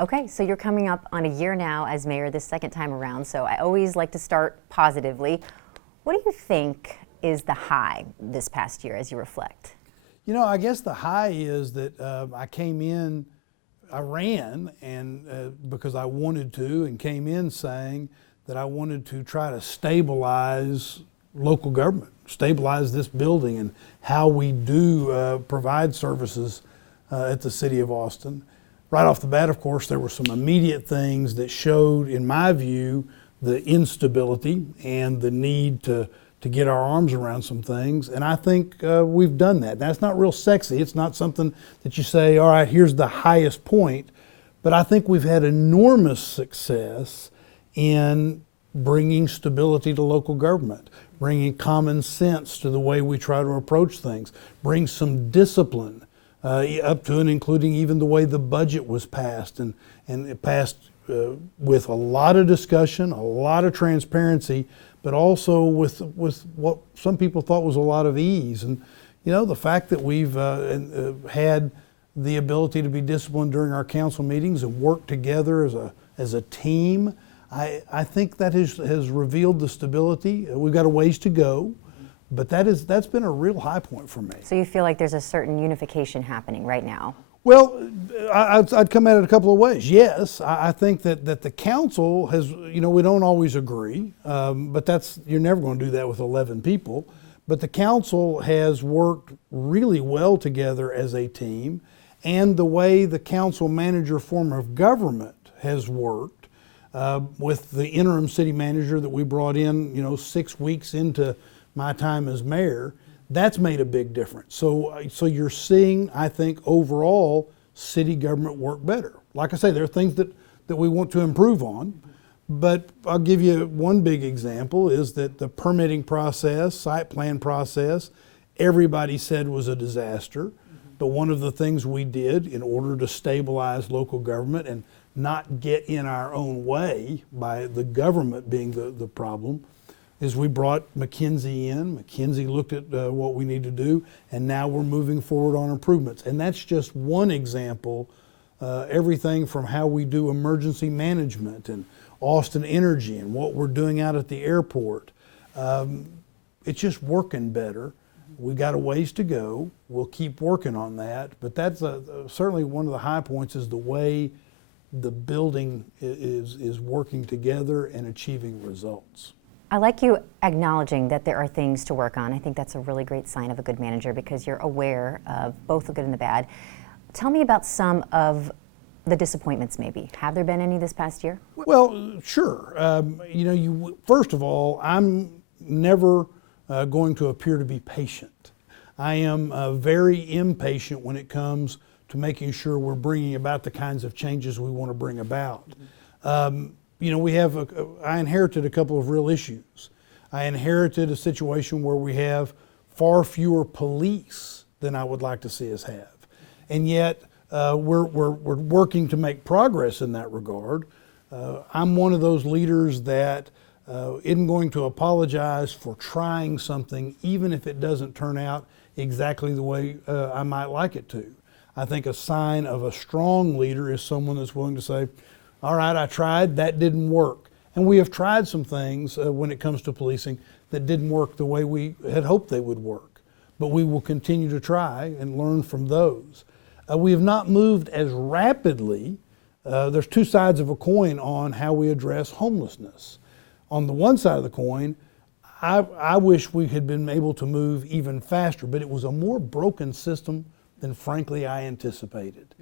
Okay, so you're coming up on a year now as mayor, this second time around, so I always like to start positively. What do you think is the high this past year as you reflect? You know, I guess the high is that I came in, I ran and because I wanted to, and came in saying that I wanted to try to stabilize local government, stabilize this building and how we do provide services at the city of Austin. Right off the bat, of course, there were some immediate things that showed, in my view, the instability and the need to get our arms around some things, and I think we've done that. That's not real sexy. It's not something that you say, all right, here's the highest point, but I think we've had enormous success in bringing stability to local government, bringing common sense to the way we try to approach things, bring some discipline up to and including even the way the budget was passed, and it passed with a lot of discussion, a lot of transparency, but also with what some people thought was a lot of ease. And you know, the fact that we've had the ability to be disciplined during our council meetings and work together as a team, I think that has revealed the stability. We've got a ways to go, but that's been a real high point for me. So you feel like there's a certain unification happening right now? Well, I'd come at it a couple of ways. Yes, I think that the council has, you know, we don't always agree, but you're never going to do that with 11 people. But the council has worked really well together as a team, and the way the council manager form of government has worked with the interim city manager that we brought in, you know, 6 weeks into my time as mayor, that's made a big difference. So you're seeing, I think, overall, city government work better. Like I say, there are things that we want to improve on, but I'll give you one big example is that the permitting process, site plan process, everybody said was a disaster. But one of the things we did in order to stabilize local government and not get in our own way by the government being the problem, is we brought McKinsey in. McKinsey looked at what we need to do, and now we're moving forward on improvements. And that's just one example. Everything from how we do emergency management and Austin Energy and what we're doing out at the airport. It's just working better. We've got a ways to go. We'll keep working on that. But that's certainly one of the high points is the way the building is working together and achieving results. I like you acknowledging that there are things to work on. I think that's a really great sign of a good manager because you're aware of both the good and the bad. Tell me about some of the disappointments maybe. Have there been any this past year? Well, sure. You know, first of all, I'm never going to appear to be patient. I am very impatient when it comes to making sure we're bringing about the kinds of changes we want to bring about. You know, I inherited a couple of real issues. I inherited a situation where we have far fewer police than I would like to see us have. And yet, we're working to make progress in that regard. I'm one of those leaders that isn't going to apologize for trying something, even if it doesn't turn out exactly the way I might like it to. I think a sign of a strong leader is someone that's willing to say, all right, I tried, that didn't work. And we have tried some things when it comes to policing that didn't work the way we had hoped they would work. But we will continue to try and learn from those. We have not moved as rapidly. There's two sides of a coin on how we address homelessness. On the one side of the coin, I wish we had been able to move even faster, but it was a more broken system than frankly I anticipated.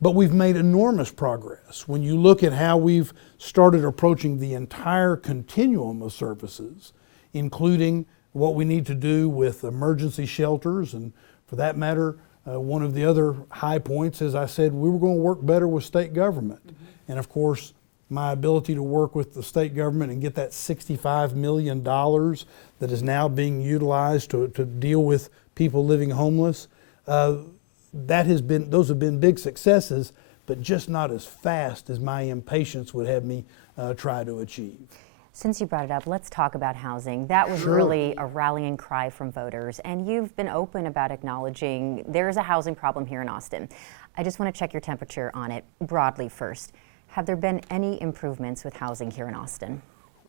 But we've made enormous progress. When you look at how we've started approaching the entire continuum of services, including what we need to do with emergency shelters, and for that matter, one of the other high points is I said we were going to work better with state government. And of course, my ability to work with the state government and get that $65 million that is now being utilized to deal with people living homeless, those have been big successes, but just not as fast as my impatience would have me try to achieve. Since you brought it up, let's talk about housing. That was really a rallying cry from voters, and you've been open about acknowledging there is a housing problem here in Austin. I just want to check your temperature on it broadly first. Have there been any improvements with housing here in Austin?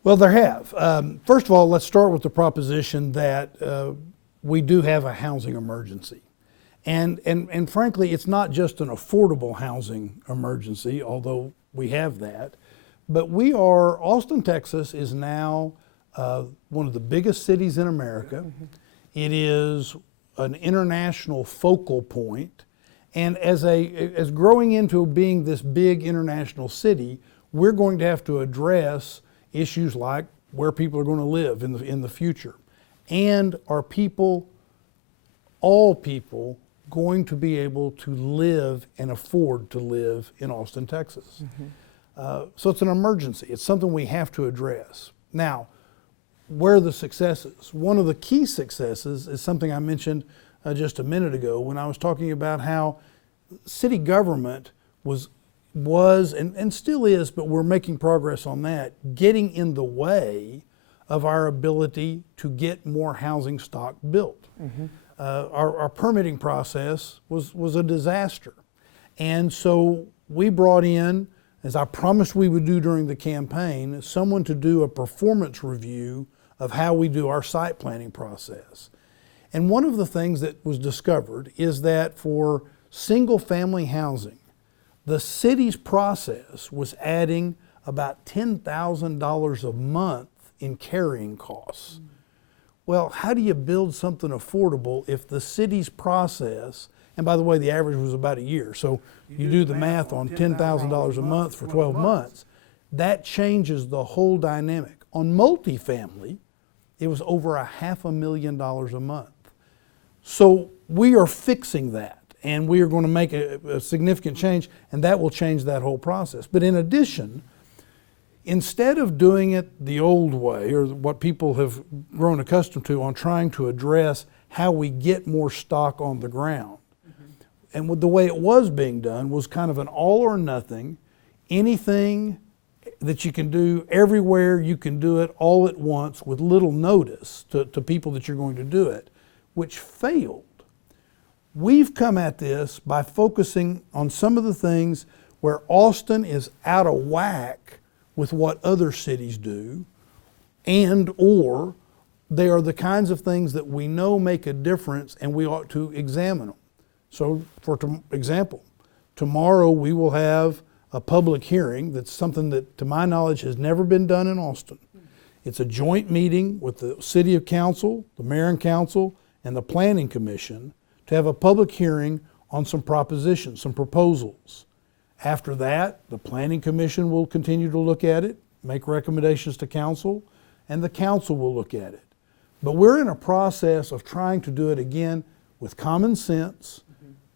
Well, there have. First of all, let's start with the proposition that we do have a housing emergency. And frankly, it's not just an affordable housing emergency, although we have that, but Austin, Texas is now one of the biggest cities in America. Mm-hmm. It is an international focal point, and as growing into being this big international city, we're going to have to address issues like where people are going to live in the future, and are all people going to be able to live and afford to live in Austin, Texas. Mm-hmm. So it's an emergency. It's something we have to address. Now, where are the successes? One of the key successes is something I mentioned just a minute ago when I was talking about how city government was and still is, but we're making progress on that, getting in the way of our ability to get more housing stock built. Mm-hmm. Our permitting process was a disaster. And so we brought in, as I promised we would do during the campaign, someone to do a performance review of how we do our site planning process. And one of the things that was discovered is that for single family housing, the city's process was adding about $10,000 a month in carrying costs. Well, how do you build something affordable if the city's process, and by the way, the average was about a year, so you do the math on $10,000 a month for 12 months, that changes the whole dynamic. On multifamily, it was over $500,000 a month. So we are fixing that, and we are going to make a significant change, and that will change that whole process. But in addition, instead of doing it the old way, or what people have grown accustomed to on trying to address how we get more stock on the ground, and the way it was being done was kind of an all or nothing, anything that you can do everywhere, you can do it all at once with little notice to people that you're going to do it, which failed. We've come at this by focusing on some of the things where Austin is out of whack with what other cities do, and or they are the kinds of things that we know make a difference and we ought to examine them. So for example, tomorrow we will have a public hearing that's something that to my knowledge has never been done in Austin. It's a joint meeting with the City of Council, the Mayor and Council, and the Planning Commission to have a public hearing on some propositions, some proposals. After that, the Planning Commission will continue to look at it, make recommendations to Council, and the Council will look at it. But we're in a process of trying to do it again with common sense,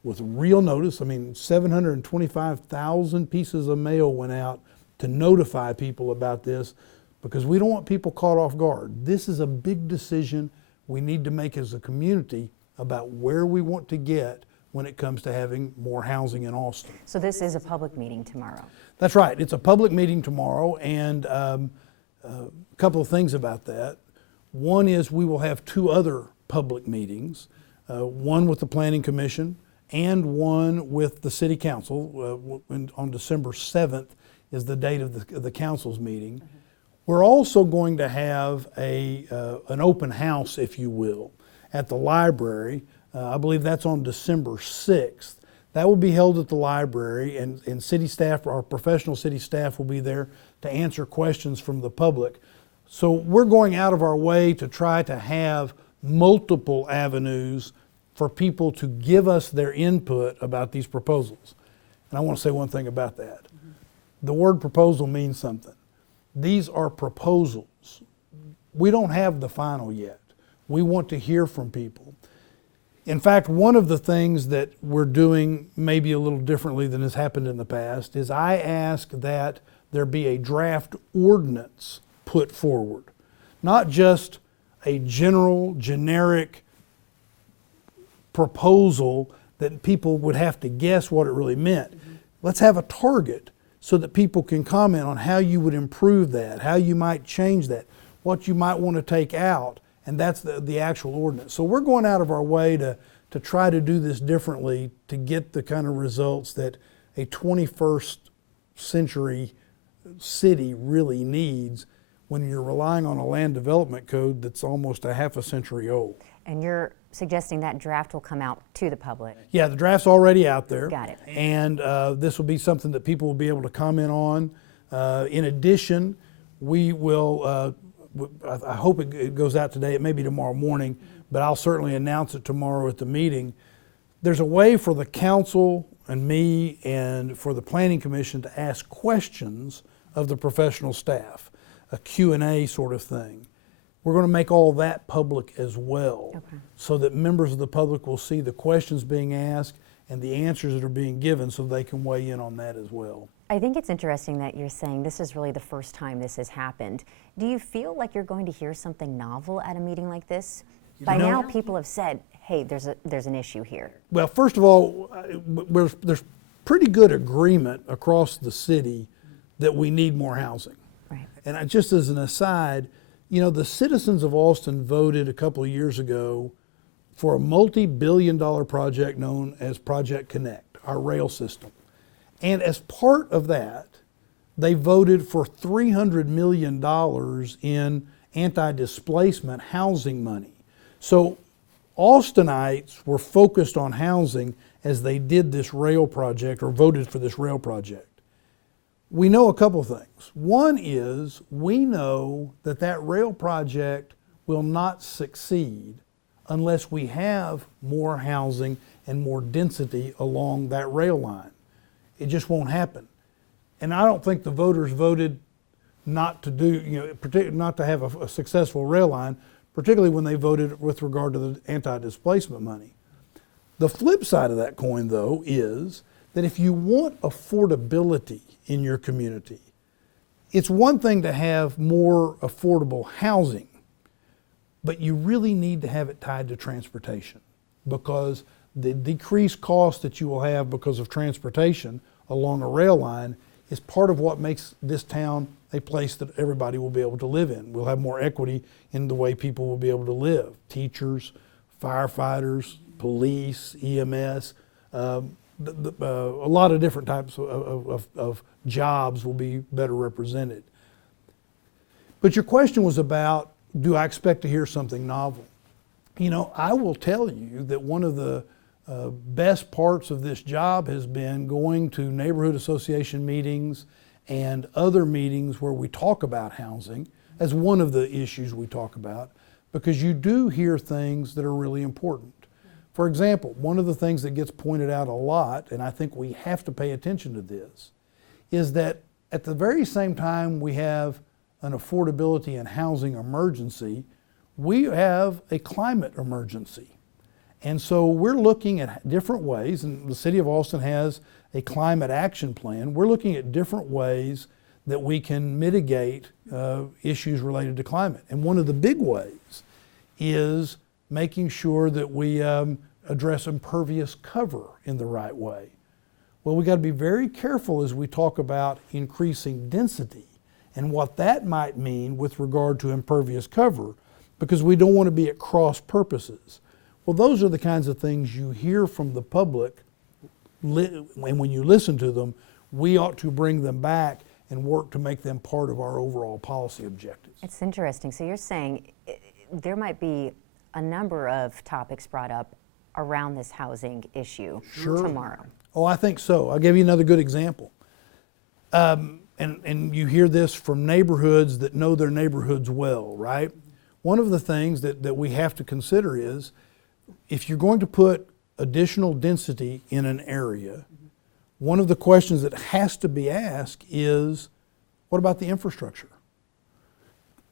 with real notice. I mean, 725,000 pieces of mail went out to notify people about this because we don't want people caught off guard. This is a big decision we need to make as a community about where we want to get when it comes to having more housing in Austin. So this is a public meeting tomorrow? That's right. It's a public meeting tomorrow, and a couple of things about that. One is we will have two other public meetings, one with the Planning Commission and one with the City Council. On December 7th is the date of the Council's meeting. Mm-hmm. We're also going to have an open house, if you will, at the library. I believe that's on December 6th. That will be held at the library, and city staff, our professional city staff will be there to answer questions from the public. So we're going out of our way to try to have multiple avenues for people to give us their input about these proposals. And I want to say one thing about that. Mm-hmm. The word proposal means something. These are proposals. We don't have the final yet. We want to hear from people. In fact, one of the things that we're doing maybe a little differently than has happened in the past is I ask that there be a draft ordinance put forward. Not just a generic proposal that people would have to guess what it really meant. Mm-hmm. Let's have a target so that people can comment on how you would improve that, how you might change that, what you might want to take out, and that's the actual ordinance. So we're going out of our way to to try to do this differently to get the kind of results that a 21st century city really needs when you're relying on a land development code that's almost a half a century old. And you're suggesting that draft will come out to the public? Yeah, the draft's already out there. Got it. And this will be something that people will be able to comment on. In addition, we will, I hope it goes out today, it may be tomorrow morning, but I'll certainly announce it tomorrow at the meeting. There's a way for the council and me and for the Planning Commission to ask questions of the professional staff, a Q&A sort of thing. We're going to make all that public as well, so that members of the public will see the questions being asked and the answers that are being given, so they can weigh in on that as well. I think it's interesting that you're saying this is really the first time this has happened. Do you feel like you're going to hear something novel at a meeting like this? By now, people have said, hey, there's an issue here. Well, first of all, there's pretty good agreement across the city that we need more housing. Right. And just as an aside, you know, the citizens of Austin voted a couple of years ago for a multi-billion-dollar project known as Project Connect, our rail system. And as part of that, they voted for $300 million in anti-displacement housing money. So Austinites were focused on housing as they did this rail project or voted for this rail project. We know a couple things. One is we know that that rail project will not succeed unless we have more housing and more density along that rail line. It just won't happen. And I don't think the voters voted not to do, not to have a successful rail line, particularly when they voted with regard to the anti-displacement money. The flip side of that coin, though, is that if you want affordability in your community, it's one thing to have more affordable housing, but you really need to have it tied to transportation, because the decreased cost that you will have because of transportation along a rail line is part of what makes this town a place that everybody will be able to live in. We'll have more equity in the way people will be able to live. Teachers, firefighters, police, EMS, a lot of different types of jobs will be better represented. But your question was about, do I expect to hear something novel? You know, I will tell you that one of the best parts of this job has been going to neighborhood association meetings and other meetings where we talk about housing as one of the issues we talk about, because you do hear things that are really important. For example, one of the things that gets pointed out a lot, and I think we have to pay attention to this, is that at the very same time we have an affordability and housing emergency, we have a climate emergency. And so we're looking at different ways, and the City of Austin has a climate action plan. We're looking at different ways that we can mitigate issues related to climate. And one of the big ways is making sure that we address impervious cover in the right way. Well, we got to be very careful as we talk about increasing density and what that might mean with regard to impervious cover, because we don't want to be at cross purposes. Well, those are the kinds of things you hear from the public, and when you listen to them, we ought to bring them back and work to make them part of our overall policy objectives. It's interesting. So you're saying there might be a number of topics brought up around this housing issue tomorrow. Oh, I think so. I'll give you another good example. And you hear this from neighborhoods that know their neighborhoods well, right? One of the things that we have to consider is, if you're going to put additional density in an area, one of the questions that has to be asked is, what about the infrastructure?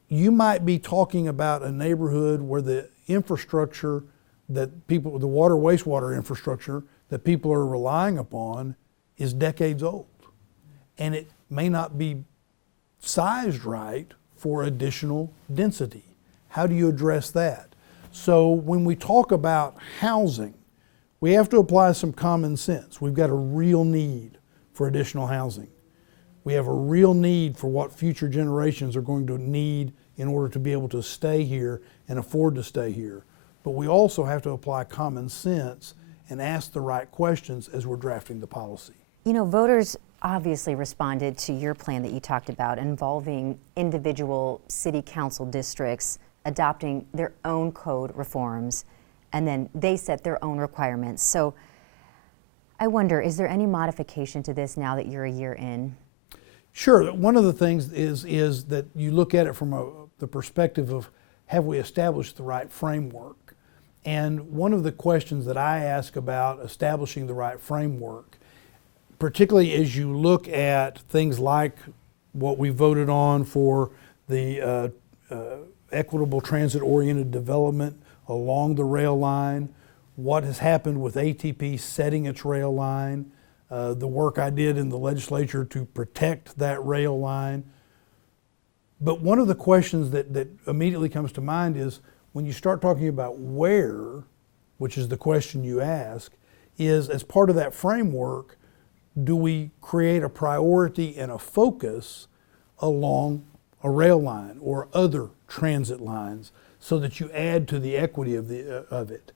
You might be talking about a neighborhood where the infrastructure that people, the water, wastewater infrastructure that people are relying upon is decades old. And it may not be sized right for additional density. How do you address that? So when we talk about housing, we have to apply some common sense. We've got a real need for additional housing. We have a real need for what future generations are going to need in order to be able to stay here and afford to stay here. but we also have to apply common sense and ask the right questions as we're drafting the policy. You know, voters obviously responded to your plan that you talked about involving individual city council districts adopting their own code reforms, and then they set their own requirements. So I wonder, is there any modification to this now that you're a year in? Sure. One of the things is that you look at it from the perspective of, have we established the right framework? And one of the questions that I ask about establishing the right framework, particularly as you look at things like what we voted on for the equitable transit-oriented development along the rail line, what has happened with ATP setting its rail line, the work I did in the legislature to protect that rail line. But one of the questions that immediately comes to mind is, when you start talking about where, which is the question you ask, is as part of that framework, do we create a priority and a focus along a rail line or other transit lines so that you add to the equity of it?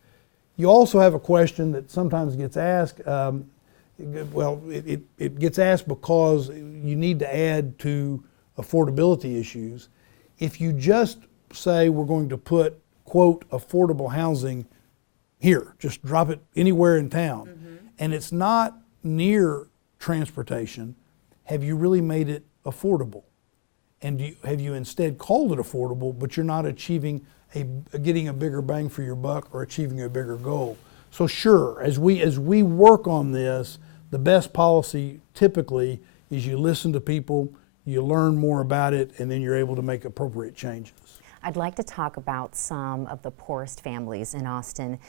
You also have a question that sometimes gets asked, it gets asked because you need to add to affordability issues. If you just say we're going to put, quote, affordable housing here, just drop it anywhere in town, and it's not near transportation, have you really made it affordable? And have you instead called it affordable, but you're not achieving getting a bigger bang for your buck or achieving a bigger goal? So sure, as we work on this, the best policy typically is you listen to people, you learn more about it, and then you're able to make appropriate changes. I'd like to talk about some of the poorest families in Austin.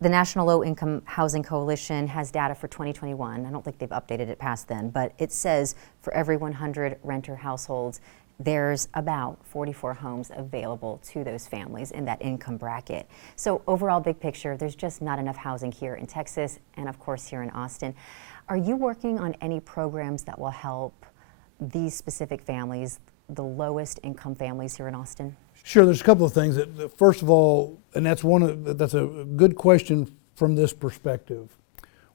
The National Low Income Housing Coalition has data for 2021. I don't think they've updated it past then, but it says for every 100 renter households, there's about 44 homes available to those families in that income bracket. So overall, big picture, there's just not enough housing here in Texas and of course here in Austin. Are you working on any programs that will help these specific families, the lowest income families here in Austin? Sure, there's a couple of things. That first of all, and that's a good question from this perspective.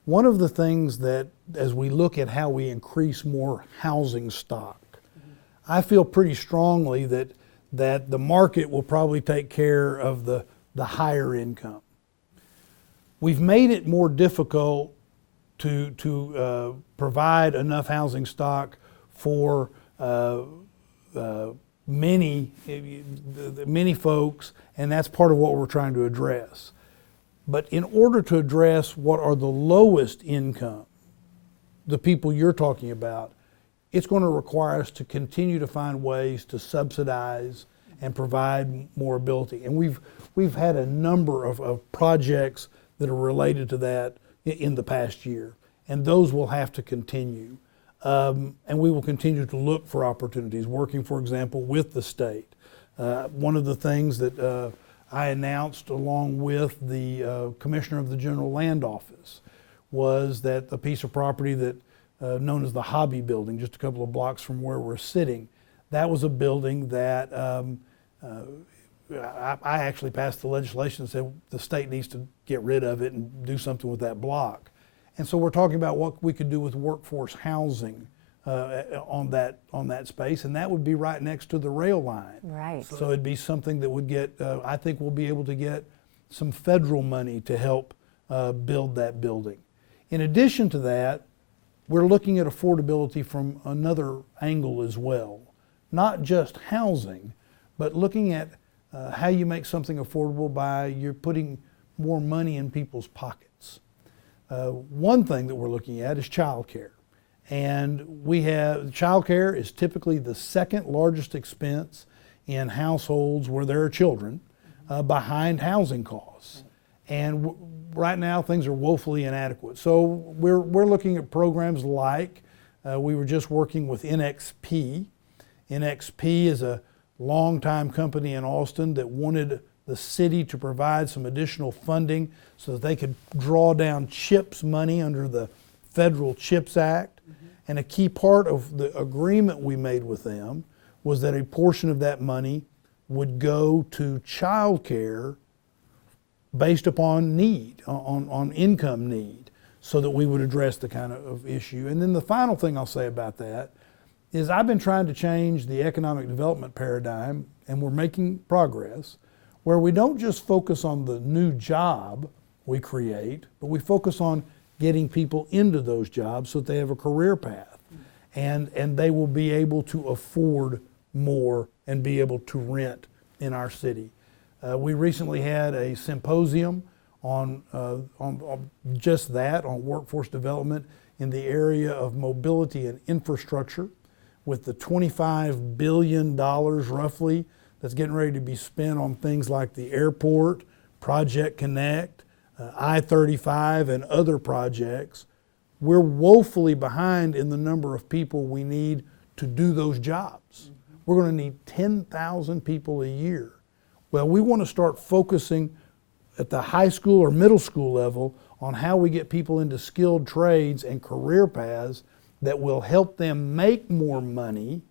One of the things that, as we look at how we increase more housing stock, I feel pretty strongly that the market will probably take care of the higher income. We've made it more difficult to provide enough housing stock for many folks, and that's part of what we're trying to address. But in order to address what are the lowest income, the people you're talking about, it's going to require us to continue to find ways to subsidize and provide more ability. And we've had a number of projects that are related to that in the past year, and those will have to continue. And we will continue to look for opportunities, working, for example, with the state. One of the things that I announced along with the Commissioner of the General Land Office was that the piece of property that known as the Hobby Building, just a couple of blocks from where we're sitting, that was a building that I actually passed the legislation and said the state needs to get rid of it and do something with that block. And so we're talking about what we could do with workforce housing on that space, and that would be right next to the rail line. Right. So it'd be something that would get, I think we'll be able to get some federal money to help build that building. In addition to that, we're looking at affordability from another angle as well. Not just housing, but looking at how you make something affordable by you're putting more money in people's pockets. One thing that we're looking at is childcare. And childcare is typically the second largest expense in households where there are children, behind housing costs. And right now things are woefully inadequate. So we're looking at programs like, we were just working with NXP. NXP is a longtime company in Austin that wanted the city to provide some additional funding so that they could draw down CHIPS money under the Federal CHIPS Act. And a key part of the agreement we made with them was that a portion of that money would go to child care based upon need, on income need, so that we would address the kind of issue. And then the final thing I'll say about that is I've been trying to change the economic development paradigm, and we're making progress, where we don't just focus on the new job we create, but we focus on getting people into those jobs so that they have a career path, and they will be able to afford more and be able to rent in our city. We recently had a symposium on just that, on workforce development in the area of mobility and infrastructure, with the $25 billion roughly that's getting ready to be spent on things like the airport, Project Connect, I-35 and other projects. We're woefully behind in the number of people we need to do those jobs. We're going to need 10,000 people a year. Well, we want to start focusing at the high school or middle school level on how we get people into skilled trades and career paths that will help them make more money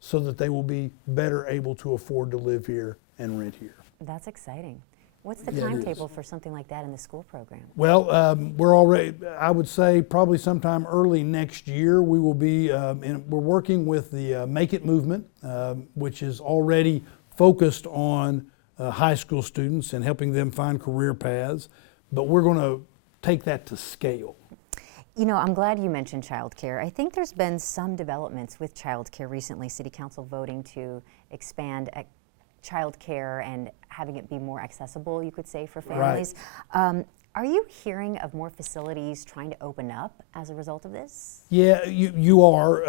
so that they will be better able to afford to live here and rent here. That's exciting. What's the Yeah, it timetable is. for something like that in the school program? Well, we're already, I would say probably sometime early next year, we will be, we're working with the Make It movement, which is already focused on high school students and helping them find career paths, but we're going to take that to scale. You know, I'm glad you mentioned childcare. I think there's been some developments with childcare recently, City Council voting to expand childcare and having it be more accessible, you could say, for families. Right. Are you hearing of more facilities trying to open up as a result of this? Yeah, you are.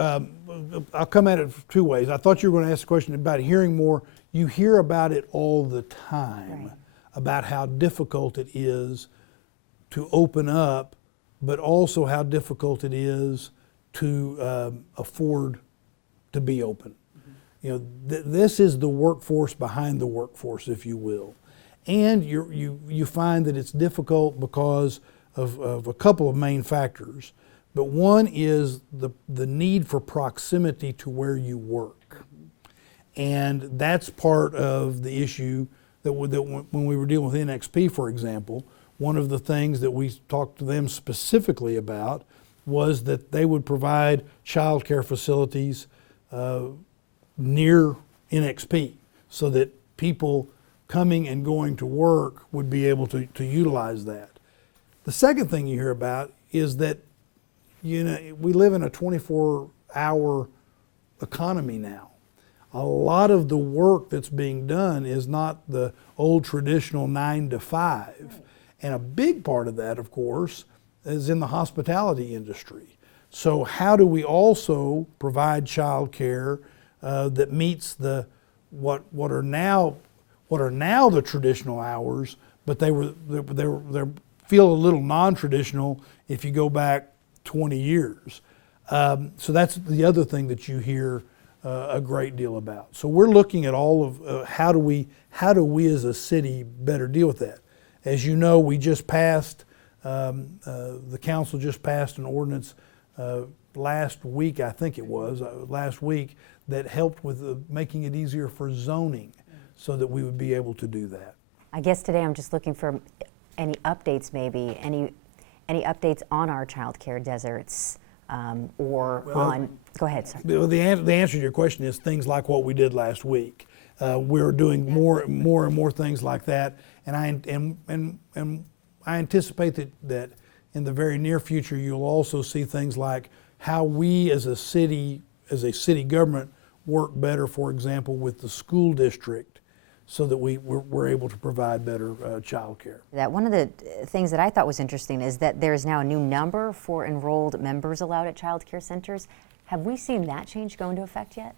I'll come at it two ways. I thought you were going to ask a question about hearing more. You hear about it all the time, right, about how difficult it is to open up, but also how difficult it is to afford to be open. You know, this is the workforce behind the workforce, if you will. And you find that it's difficult because of a couple of main factors. But one is the need for proximity to where you work. And that's part of the issue that when we were dealing with NXP, for example, one of the things that we talked to them specifically about was that they would provide child care facilities near NXP so that people coming and going to work would be able to utilize that. The second thing you hear about is that, you know, we live in a 24-hour economy now. A lot of the work that's being done is not the old traditional 9 to 5. And a big part of that, of course, is in the hospitality industry. So how do we also provide child care that meets what are now the traditional hours, but they feel a little non-traditional if you go back 20 years. So that's the other thing that you hear a great deal about. So we're looking at all of how do we as a city better deal with that. As you know, we just passed, the council just passed an ordinance last week, I think it was, last week, that helped with making it easier for zoning so that we would be able to do that. I guess today I'm just looking for any updates, maybe, any updates on our child care deserts go ahead, sorry. The answer to your question is things like what we did last week. We're doing more and more things like that, and I anticipate that in the very near future you'll also see things like how we as a city government work better, for example, with the school district, so that we're able to provide better child care. That one of the things that I thought was interesting is that there's now a new number for enrolled members allowed at child care centers. Have we seen that change go into effect yet?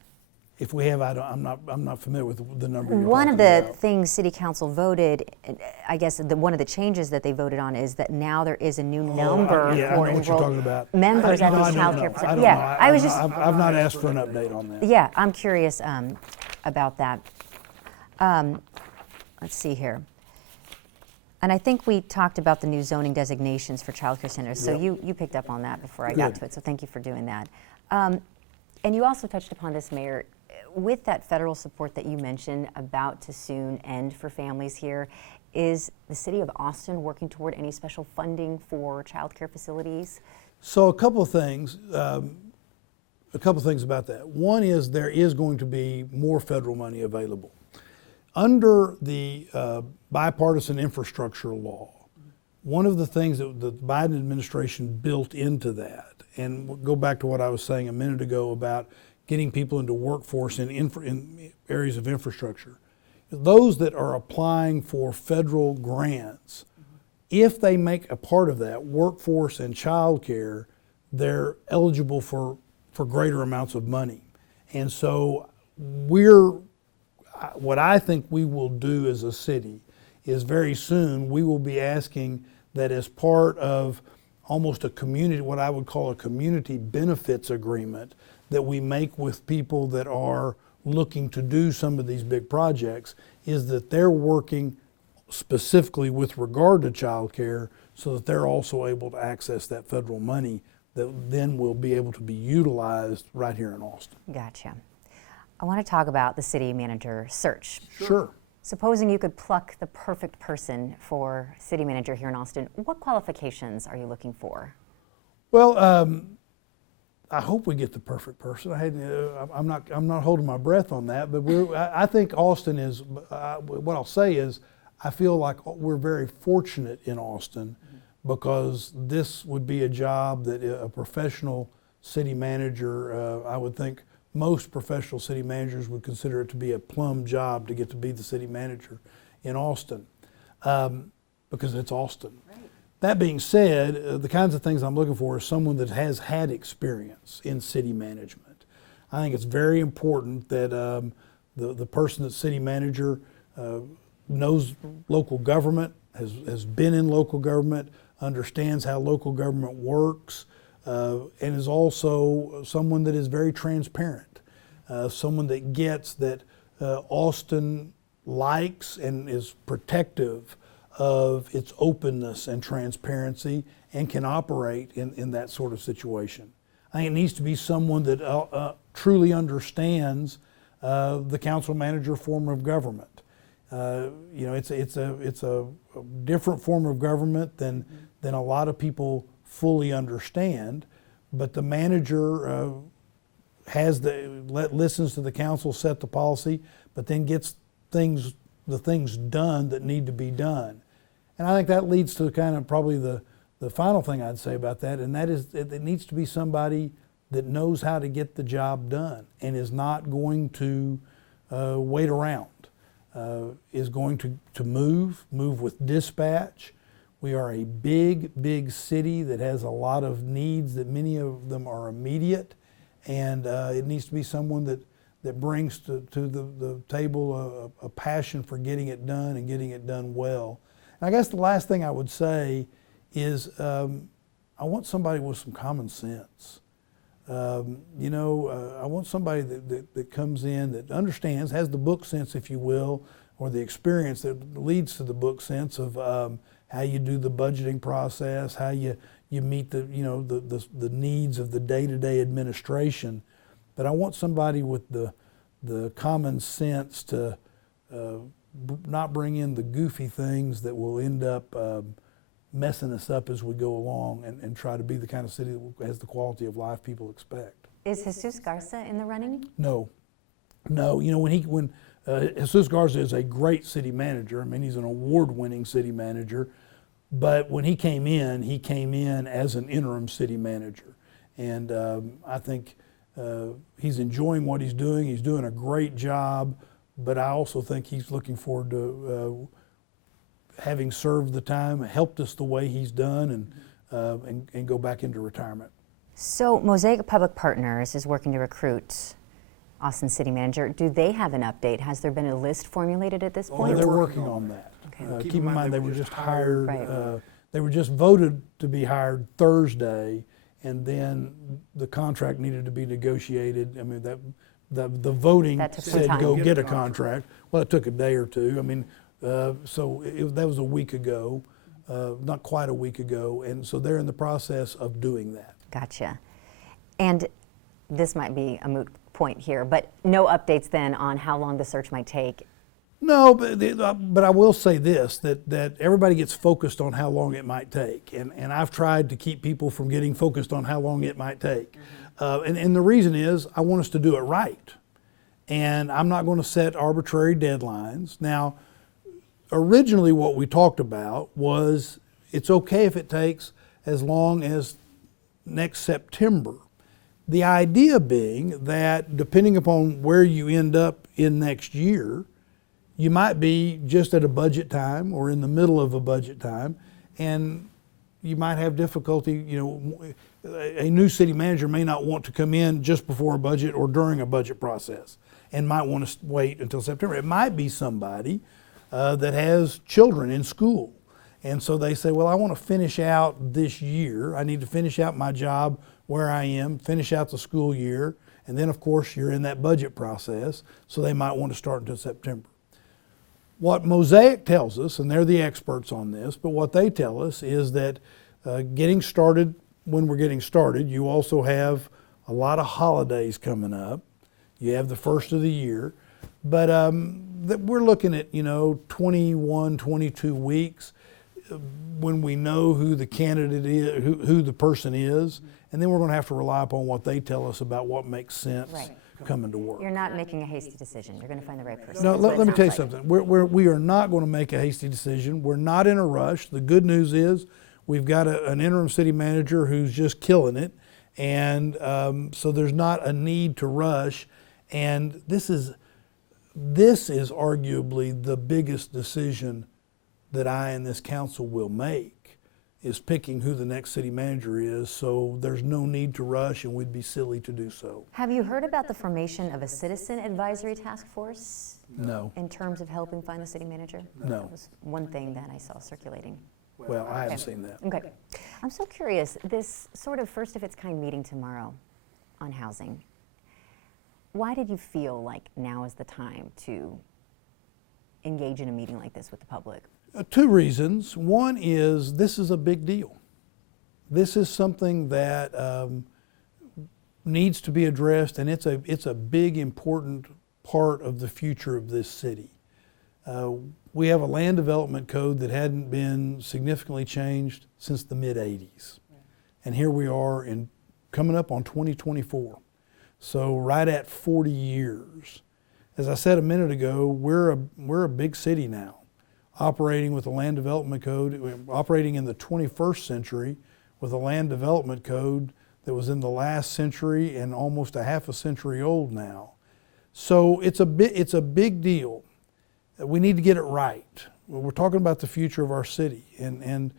If we have, I'm not familiar with the number you're One of talking the about. things City Council voted, I guess one of the changes that they voted on is that now there is a new number Yeah, I for know what you're talking enrolled about. members at these child care facilities. Yeah, I was just. I've not asked for an update on that. Yeah, I'm curious about that. Let's see here. And I think we talked about the new zoning designations for child care centers. So Yep. you picked up on that before I got to it. So thank you for doing that. And you also touched upon this, Mayor, with that federal support that you mentioned about to soon end for families here. Is the city of Austin working toward any special funding for child care facilities? So a couple of things about that. One is there is going to be more federal money available. Under the bipartisan infrastructure law, one of the things that the Biden administration built into that, and we'll go back to what I was saying a minute ago about getting people into workforce in areas of infrastructure, those that are applying for federal grants, if they make a part of that workforce and child care, they're eligible for greater amounts of money. And so what I think we will do as a city is very soon we will be asking that as part of almost a community, what I would call a community benefits agreement that we make with people that are looking to do some of these big projects, is that they're working specifically with regard to child care so that they're also able to access that federal money that then will be able to be utilized right here in Austin. Gotcha. I want to talk about the city manager search. Sure. Supposing you could pluck the perfect person for city manager here in Austin, what qualifications are you looking for? Well, I hope we get the perfect person. I'm not holding my breath on that, but I think Austin is. What I'll say is, I feel like we're very fortunate in Austin because this would be a job that a professional city manager. I would think most professional city managers would consider it to be a plum job to get to be the city manager in Austin, because it's Austin. Right. That being said, the kinds of things I'm looking for is someone that has had experience in city management. I think it's very important that the person that's city manager knows local government, has been in local government, understands how local government works, and is also someone that is very transparent, someone that gets that Austin likes and is protective of its openness and transparency and can operate in that sort of situation. I think it needs to be someone that truly understands the council manager form of government. It's a different form of government than a lot of people fully understand, but the manager listens to the council set the policy, but then gets the things done that need to be done. And I think that leads to kind of probably the final thing I'd say about that, and that is it needs to be somebody that knows how to get the job done and is not going to wait around, is going to move with dispatch. We are a big city that has a lot of needs that many of them are immediate, and it needs to be someone that brings to the table a passion for getting it done and getting it done well. And I guess the last thing I would say is I want somebody with some common sense. I want somebody that comes in, that understands, has the book sense, if you will, or the experience that leads to the book sense of how you do the budgeting process, how you meet the needs of the day-to-day administration. But I want somebody with the common sense to not bring in the goofy things that will end up messing us up as we go along, and try to be the kind of city that has the quality of life people expect. Is Jesus Garza in the running? No. When Jesus Garza is a great city manager. I mean, he's an award-winning city manager. But when he came in as an interim city manager. And I think he's enjoying what he's doing. He's doing a great job. But I also think he's looking forward to having served the time, helped us the way he's done, and go back into retirement. So Mosaic Public Partners is working to recruit Austin City Manager. Do they have an update? Has there been a list formulated at this point? They're working on that. Okay. Keep in mind they were just hired. Right. They were just voted to be hired Thursday, and then the contract needed to be negotiated. I mean, the voting said go get a contract. Well, it took a day or two. I mean, that was a week ago, not quite a week ago, and so they're in the process of doing that. Gotcha. And this might be a moot point here, but no updates then on how long the search might take? No, but I will say this, that everybody gets focused on how long it might take. And I've tried to keep people from getting focused on how long it might take. And the reason is I want us to do it right. And I'm not going to set arbitrary deadlines. Now, originally what we talked about was it's okay if it takes as long as next September. The idea being that depending upon where you end up in next year, you might be just at a budget time or in the middle of a budget time, and you might have difficulty, a new city manager may not want to come in just before a budget or during a budget process and might want to wait until September. It might be somebody that has children in school. And so they say, well, I want to finish out this year. I need to finish out my job where I am, finish out the school year. And then, of course, you're in that budget process. So they might want to start until September. What Mosaic tells us, and they're the experts on this, but what they tell us is that getting started when we're getting started, you also have a lot of holidays coming up. You have the first of the year. But we're looking at, 21, 22 weeks when we know who the candidate is, who the person is, and then we're going to have to rely upon what they tell us about what makes sense coming to work. You're not making a hasty decision. You're going to find the right person. No, That's what let it me tell you sounds like. something. We are not going to make a hasty decision. We're not in a rush. The good news is we've got an interim city manager who's just killing it, and so there's not a need to rush. And this is arguably the biggest decision that I and this council will make, is picking who the next city manager is. So there's no need to rush, and we'd be silly to do so. Have you heard about the formation of a citizen advisory task force? No. In terms of helping find the city manager? No. That was one thing that I saw circulating. Well, I haven't seen that. Okay. I'm so curious, this sort of first of its kind meeting tomorrow on housing, why did you feel like now is the time to engage in a meeting like this with the public? Two reasons. One is this is a big deal. This is something that needs to be addressed, and it's a big, important part of the future of this city. We have a land development code that hadn't been significantly changed since the mid-'80s. And here we are coming up on 2024. So right at 40 years. As I said a minute ago, we're a big city now, operating with a land development code, operating in the 21st century with a land development code that was in the last century and almost a half a century old now. So it's a big deal. We need to get it right. We're talking about the future of our city. And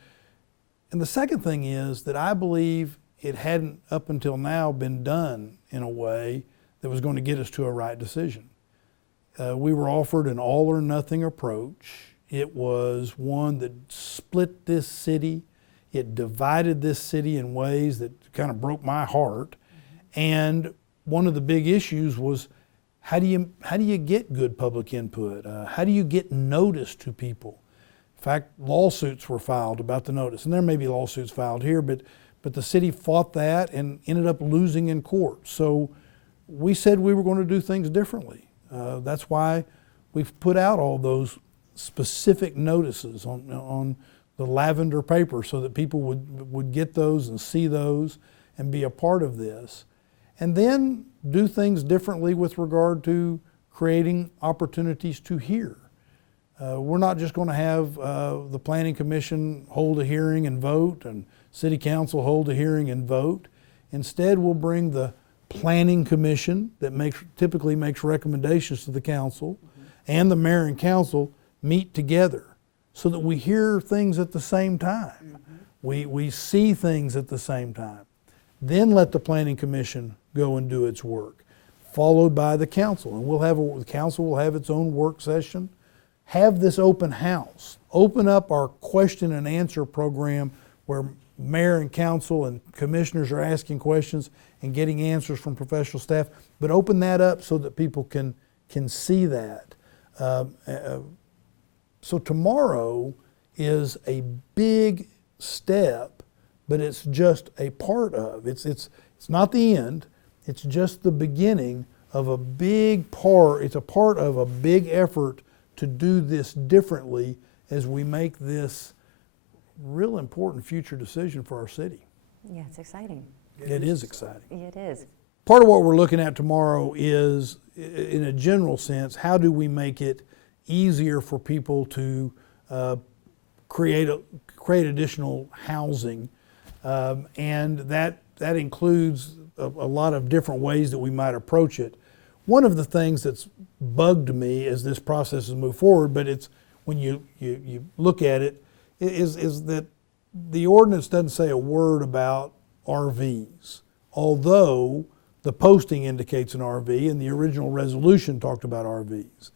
the second thing is that I believe it hadn't up until now been done in a way that was going to get us to a right decision. We were offered an all or nothing approach. It was one that split this city. It divided this city in ways that kind of broke my heart. And one of the big issues was how do you get good public input? How do you get notice to people? In fact, lawsuits were filed about the notice, and there may be lawsuits filed here, but the city fought that and ended up losing in court. So we said we were going to do things differently. That's why we've put out all those specific notices on the lavender paper so that people would get those and see those and be a part of this. And then do things differently with regard to creating opportunities to hear. We're not just going to have the Planning Commission hold a hearing and vote and City Council hold a hearing and vote. Instead, we'll bring the Planning Commission that typically makes recommendations to the council and the mayor and council meet together so that we hear things at the same time. We see things at the same time. Then let the Planning Commission go and do its work, followed by the council. And the council will have its own work session. Have this open house. Open up our question and answer program where mayor and council and commissioners are asking questions and getting answers from professional staff, but open that up so that people can see that. So tomorrow is a big step, but it's just a part of. It's not the end. It's just the beginning of a big part. It's a part of a big effort to do this differently as we make this real important future decision for our city. Yeah, it's exciting. It is exciting. It is. Part of what we're looking at tomorrow is, in a general sense, how do we make it easier for people to create additional housing, and that includes a lot of different ways that we might approach it. One of the things that's bugged me as this process has moved forward, but it's when you look at it, is that the ordinance doesn't say a word about RVs, although the posting indicates an RV and the original resolution talked about RVs.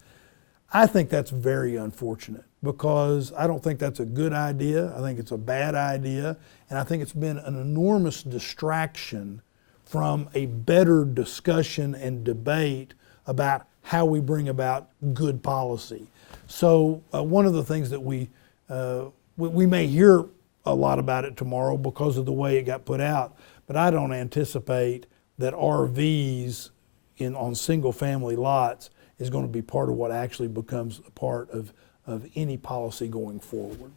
I think that's very unfortunate because I don't think that's a good idea. I think it's a bad idea, and I think it's been an enormous distraction from a better discussion and debate about how we bring about good policy. So one of the things that we may hear a lot about it tomorrow because of the way it got put out, but I don't anticipate that RVs on single family lots is going to be part of what actually becomes a part of any policy going forward.